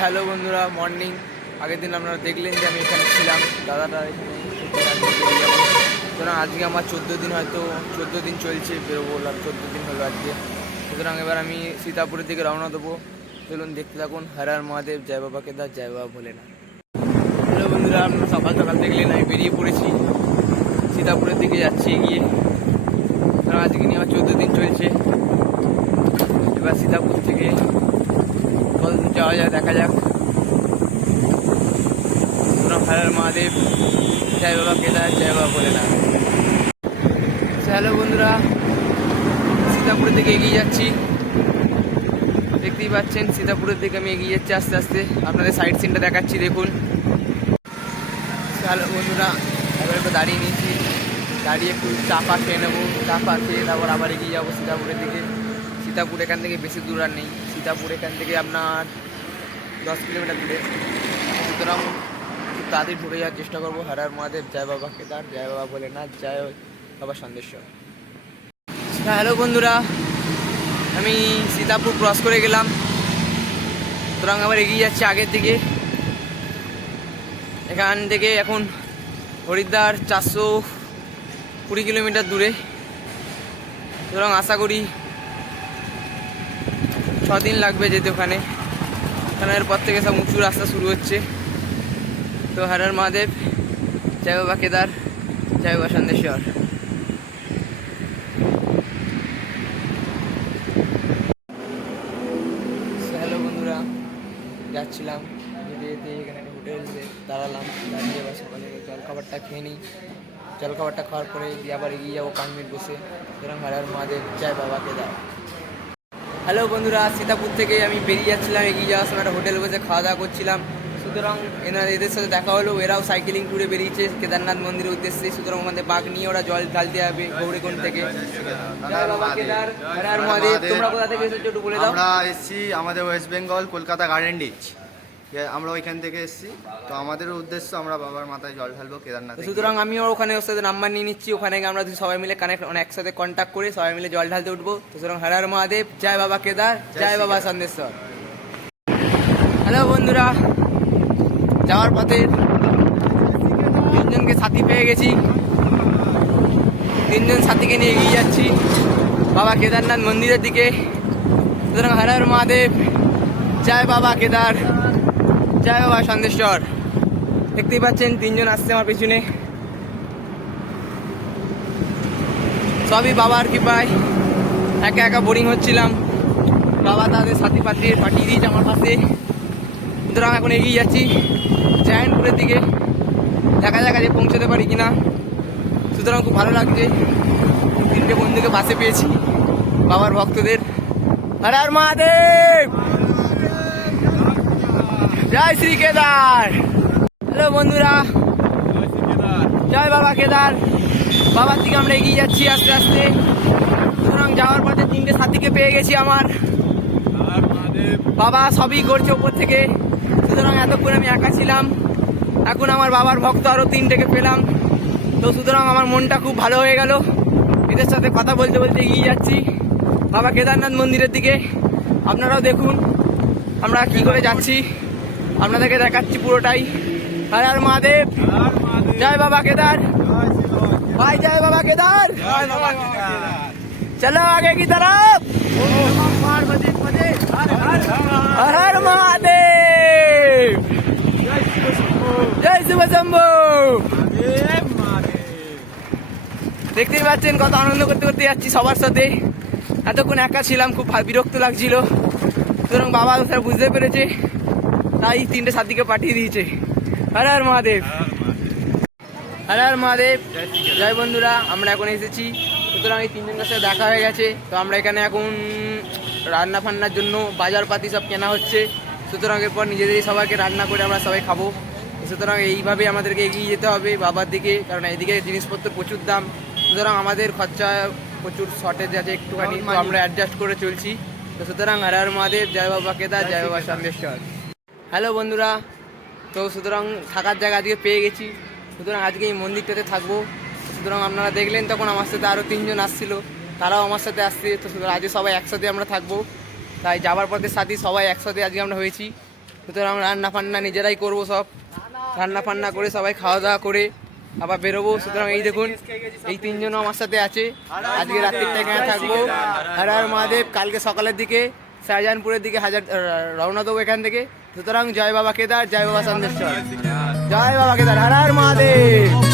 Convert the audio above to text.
Hello বন্ধুরা, morning. আগের দিন আপনারা দেখলেন যে আমি এখানে ছিলাম, দাদাটা এখানে। সুতরাং আজকে আমার 14 দিন, হয়তো 14 দিন চলছে, বেরোবো বললাম, 14 দিন হলো আজকে। সুতরাং এবার আমি সীতাপুরের দিকে রওনা দেবো। চলুন দেখতে থাকুন। হর হর মহাদেব, জয় বাবা কেদার, জয় বাবা ভোলেনাথ। হ্যালো বন্ধুরা, আপনারা সকাল সকাল দেখলেন আমি বেরিয়ে পড়েছি, সীতাপুরের দিকে যাচ্ছি এগিয়ে। কারণ আজকে নিয়ে আমার 14 দিন চলছে। এবার সীতাপুর থেকে কতদূর যাওয়া যায় দেখা যাক। হর হর মহাদেব, জয় বাবা কেদার, জয় বাবা ভোলেনাথ। হ্যালো বন্ধুরা, সীতাপুরের দিকে এগিয়ে যাচ্ছি। দেখতেই পাচ্ছেন সীতাপুরের দিকে আমি এগিয়ে যাচ্ছি আস্তে আস্তে। আপনাদের সাইড সিনটা দেখাচ্ছি, দেখুন। হ্যালো বন্ধুরা, এবার একটু দাঁড়িয়ে নিয়েছি, দাঁড়িয়ে একটু চা পা খেয়ে নেবো। চা পা খেয়ে তারপর আবার এগিয়ে যাবো সীতাপুরের দিকে। সীতাপুর এখান থেকে বেশি দূর আর নেই। সীতাপুর এখান থেকে আপনার 10 কিলোমিটার দূরে। সুতরাং খুব তাড়াতাড়ি ঢুকে যাওয়ার চেষ্টা করবো। হর হর মহাদেব, জয় বাবা কেদার, জয় বাবা ভোলেনাথ, জয় বাবা সন্দেশ্বর। হ্যালো বন্ধুরা, আমি সীতাপুর ক্রস করে গেলাম। সুতরাং আবার এগিয়ে যাচ্ছি আগের দিকে। এখান থেকে এখন হরিদ্বার 420 কিলোমিটার দূরে। সুতরাং আশা করি 6 দিন লাগবে যেতে ওখানে। কারণ এরপর থেকে সব উঁচু রাস্তা শুরু হচ্ছে। তো হর হর মহাদেব, জয় বাবা কেদার, জয় বাবা সন্দেশ্বর। হ্যালো বন্ধুরা, যাচ্ছিলাম, যেতে যেতে এখানে একটা হোটেলে দাঁড়ালাম। দাঁড়িয়ে এবার সকালে জলখাবারটা খেয়ে নিই। জলখাবারটা খাওয়ার পরে দিয়ে আবার এগিয়ে যাবো 5 মিনিট বসে। সুতরাং হর হর মহাদেব, জয় বাবা কেদার। হ্যালো বন্ধুরা, সীতাপুর থেকে আমি বেরিয়ে যাচ্ছিলাম। এগিয়ে যাওয়ার সময় একটা হোটেলে বসে খাওয়া দাওয়া করছিলাম। সুতরাং এদের সাথে দেখা হলো। এরাও সাইকেলিং ট্যুরে বেরিয়েছে কেদারনাথ মন্দিরের উদ্দেশ্যে। সুতরাং ওখানে বাঘ নিয়ে ওরা জল ঢালতে যাবে গৌরীকুণ্ড থেকে। জয় বাবা কেদার, হর হর মহাদেব। তোমরা কোথা থেকে এসেছো একটু বলে দাও। আমরা এসেছি আমাদের ওয়েস্ট বেঙ্গল, কলকাতা গার্ডেন ডিচ। আমরা ওইখান থেকে এসেছি। তো আমাদের উদ্দেশ্য আমরা বাবার মাথায় জল ঢালবো কেদারনাথ। সুতরাং আমিও ওখানে ওর সাথে নাম্বার নিয়ে নিচ্ছি। ওখানে আমরা সবাই মিলে একসাথে কন্ট্যাক্ট করে সবাই মিলে জল ঢালতে উঠবো। সুতরাং হর হর মহাদেব, জয় বাবা কেদার, জয় বাবা সন্দেশ্বর। হ্যালো বন্ধুরা, যাওয়ার পথে 3জনকে সাথী পেয়ে গেছি। 3জন সাথীকে নিয়ে এগিয়ে যাচ্ছি বাবা কেদারনাথ মন্দিরের দিকে। সুতরাং হর হর মহাদেব, জয় বাবা কেদার, জয় বাবা সন্দেশ্বর। দেখতেই পাচ্ছেন 3জন আসছে আমার পিছনে। সবই বাবার কৃপায়। একা একা বোরিং হচ্ছিলাম, বাবা তাদের সাথী পাঠিয়ে দিয়েছে আমার পাশে। সুতরাং এখন এগিয়ে যাচ্ছি জায়নপুরের দিকে। দেখা যাক যে পৌঁছতে পারি কিনা। সুতরাং খুব ভালো লাগছে, 3টে বন্ধুকে পাশে পেয়েছি, বাবার ভক্তদের। হর হর মহাদেব, জয় শ্রী কেদার। হ্যালো বন্ধুরা, জয় বাবা কেদার। বাবার দিকে আমরা এগিয়ে যাচ্ছি আস্তে আস্তে। সুতরাং যাওয়ার পথে 3টে সাথীকে পেয়ে গেছি আমার। বাবা সবই করছে ওপর থেকে। সুতরাং এতক্ষণ আমি একা ছিলাম, এখন আমার বাবার ভক্ত আরও 3টেকে পেলাম। তো সুতরাং আমার মনটা খুব ভালো হয়ে গেল। এদের সাথে কথা বলতে বলতে এগিয়ে যাচ্ছি বাবা কেদারনাথ মন্দিরের দিকে। আপনারাও দেখুন আমরা কি করে যাচ্ছি, আপনাদেরকে দেখাচ্ছি পুরোটাই। হর হর মহাদেব, জয় বাবা কেদার, ভাই জয় বাবা কেদার। চলো আগে কি तरफ। হর হর মহাদেব, জয় শিব শম্ভু। দেখতেই পাচ্ছেন কত আনন্দ করতে করতে যাচ্ছি সবার সাথে। এতক্ষণ একা ছিলাম, খুব বিরক্ত লাগছিল। সুতরাং বাবা স্যার বুঝতে পেরেছে, তাই 3টে সাথীকে পাঠিয়ে দিয়েছে। হর হর মহাদেব, হর হর মহাদেব। জয় বন্ধুরা, আমরা এখন এসেছি। সুতরাং এই 3জনের সাথে দেখা হয়ে গেছে। তো আমরা এখানে এখন রান্না ফান্নার জন্য বাজারপাতি সব কেনা হচ্ছে। সুতরাং এরপর নিজেদেরই সবাইকে রান্না করে আমরা সবাই খাবো। সুতরাং এইভাবে আমাদেরকে এগিয়ে যেতে হবে বাবার দিকে, কারণ এইদিকে জিনিসপত্র প্রচুর দাম। সুতরাং আমাদের খরচা প্রচুর শর্টেজ আছে একটুখানি, তো আমরা অ্যাডজাস্ট করে চলছি। তো সুতরাং হর হর মহাদেব, জয় বাবা কেদার, জয় বাবা সন্দেশ্বর। হ্যালো বন্ধুরা, তো সুতরাং থাকার জায়গা আজকে পেয়ে গেছি। সুতরাং আজকে এই মন্দিরটাতে থাকবো। সুতরাং আপনারা দেখলেন তখন আমার সাথে আরও 3জন আসছিল, তারাও আমার সাথে আসছে। তো সুতরাং আজকে সবাই একসাথে আমরা থাকবো। তাই যাবার পথে সাথী সবাই একসাথে আজকে আমরা হয়েছি। সুতরাং রান্না ফান্না নিজেরাই করবো, সব রান্না ফান্না করে সবাই খাওয়া দাওয়া করে আবার বেরোবো। সুতরাং এই দেখুন এই তিনজনও আমার সাথে আছে, আজকে রাত্রিটা এখানে থাকবো। হর হর মহাদেব। কালকে সকালের দিকে শাহজাহানপুরের দিকে রওনা দেবো এখান থেকে। সুতরাং জয় বাবা কেদার, জয় বাবা সন্দেশ্বর, জয় বাবা কেদার, হর হর মহাদেব।